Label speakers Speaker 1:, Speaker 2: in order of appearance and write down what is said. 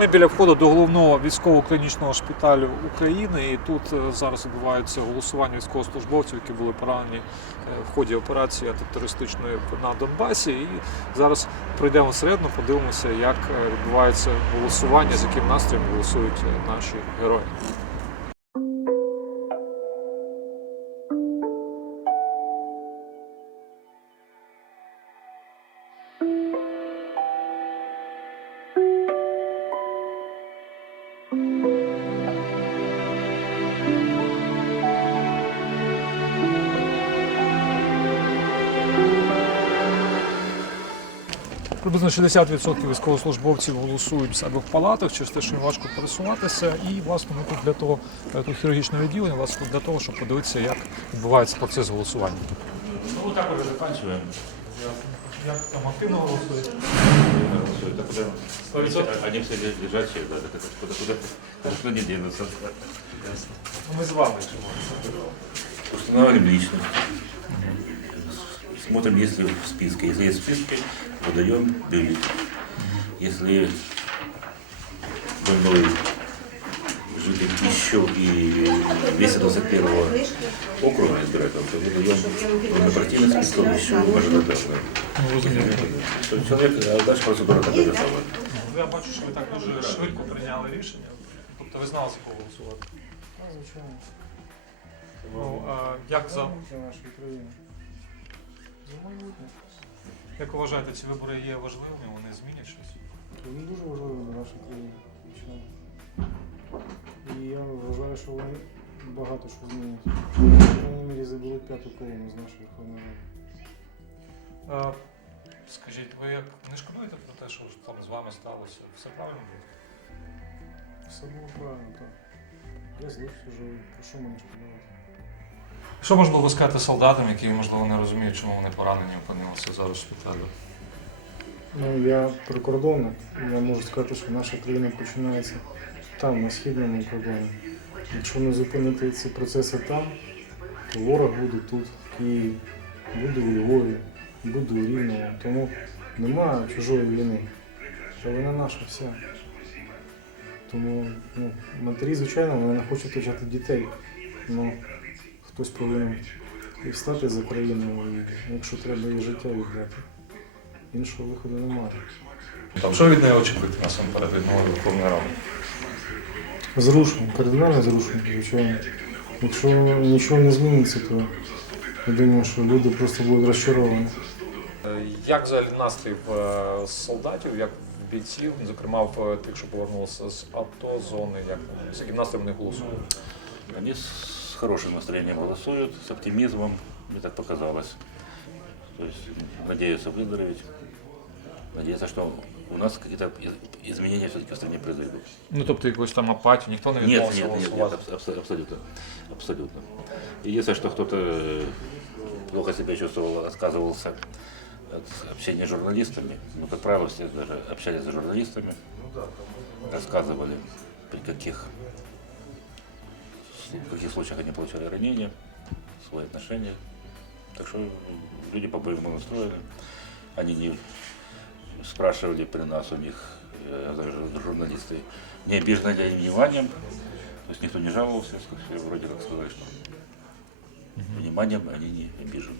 Speaker 1: Ми біля входу до головного військово-клінічного шпиталю України, і тут е, зараз відбувається голосування військовослужбовців, які були поранені е, в ході операції антитерористичної на Донбасі. І зараз пройдемо всередину, подивимося, як е, відбувається голосування, з яким настроєм голосують наші герої. Приблизно 60% військовослужбовців голосують в себе в палатах через те, що їм важко пересуватися. І власне ми тут для того, е, тут хірургічне відділення, власне тут для того, щоб подивитися, як відбувається процес голосування.
Speaker 2: Ну, так уже заканчиваем.
Speaker 1: Як там активно голосують?
Speaker 2: Это? Они все лежачие, да, это куда, куда, куда не денутся.
Speaker 1: Ми з вами, якщо можна.
Speaker 2: Устанавливаем личность Смотрим, есть ли в списке. Если есть в списке, выдаем бюллетень. Если больной житель еще и 221 округа избирательного, то выдаем на партийный список еще мажоритарный.
Speaker 1: Ну, розумію.
Speaker 2: То есть Человек, а дальше процедура такая же самая.
Speaker 1: Я бачу, що ви так дуже швидко прийняли рішення. Тобто ви знали, за кого голосувати.
Speaker 3: Звичайно.
Speaker 1: Ну, а як за як ви вважаєте, ці вибори є важливими? Вони змінять щось?
Speaker 3: Він дуже важливий для нашої країни. звичайно. І я вважаю, що вони багато що змінять. По крайній мірі заберуть п'яту колону з нашої Ради.
Speaker 1: Е, Скажіть, ви як не шкодуєте про те, що там з вами сталося? Все правильно було?
Speaker 3: Все було правильно, так. Я злився живий. Про що мені шкодувати?
Speaker 1: Що можна було сказати солдатам, які, можливо, не розуміють, чому вони поранені опинилися зараз в шпиталі?
Speaker 3: Ну, я прикордонник. Я можу сказати, що наша країна починається там, на східному кордоні. Якщо не зупинити ці процеси там, то ворог буде тут, в Києві, буде у Львові, буде у Рівному. Тому немає чужої війни. Та вона наша вся. Тому ну, матері, звичайно, вони не хочуть втрачати дітей. Ну, хтось повинен і встати за країну, і якщо треба і життя віддати. Іншого виходу немає.
Speaker 1: Там що від неї очікуєте насамперед від нової Верховної Ради?
Speaker 3: Зрушення, кардинально зрушення, звичайно. Якщо нічого не зміниться, то я думаю, що люди просто будуть розчаровані.
Speaker 1: Як взагалі настрій в е, солдатів, як в бійців, зокрема в е, тих, що повернулися з АТО зони, як з яким настроєм вони голосують?
Speaker 2: Они с хорошим настроением голосуют, с оптимизмом, мне так показалось. То есть надеются выздороветь. Надеются, что у нас какие-то из- изменения все-таки в стране произойдут.
Speaker 1: Ну тобто якусь там апатію, ніхто не
Speaker 2: Нет,
Speaker 1: відмовився
Speaker 2: нет, нет, нет,
Speaker 1: голосувати.
Speaker 2: абс- абс- абсолютно. Абсолютно. Единственное, что кто-то э, плохо себя чувствовал, отказывался от общения с журналистами. Ну, как правило, все даже общались с журналистами, рассказывали, при каких, в каких случаях они получали ранения, свои отношения. Так что люди по-боевому настроены. Они не спрашивали при нас у них, э, даже журналисты, не обижены ли они вниманием. То есть никто не жаловался, вроде как сказали, что вниманием они не обижены.